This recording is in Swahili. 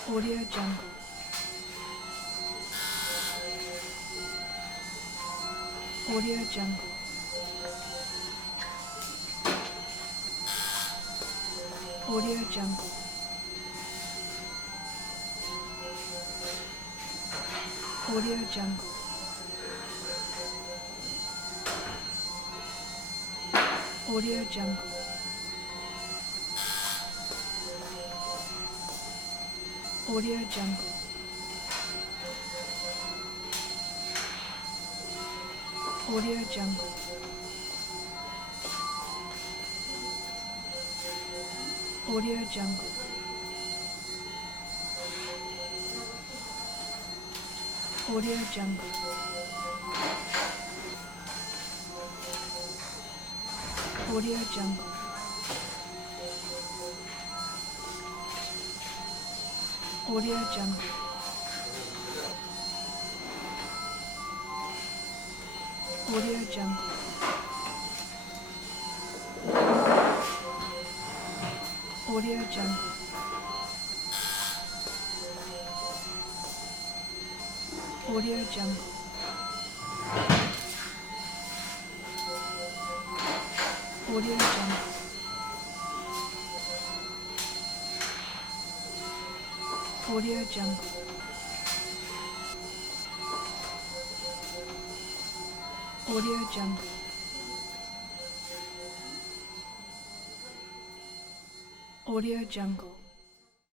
Audio Jungle. Audio Jungle. Audio Jungle. Audio Jungle. Audio Jungle. Audio Jungle. Audio Jungle. Audio Jungle. Audio Jungle. Audio Jungle. Audio Jungle. Audio Jungle. Audio Jungle. Audio Jungle. Audio Jungle. Audio Jungle. Audio Jungle. Audio Jungle.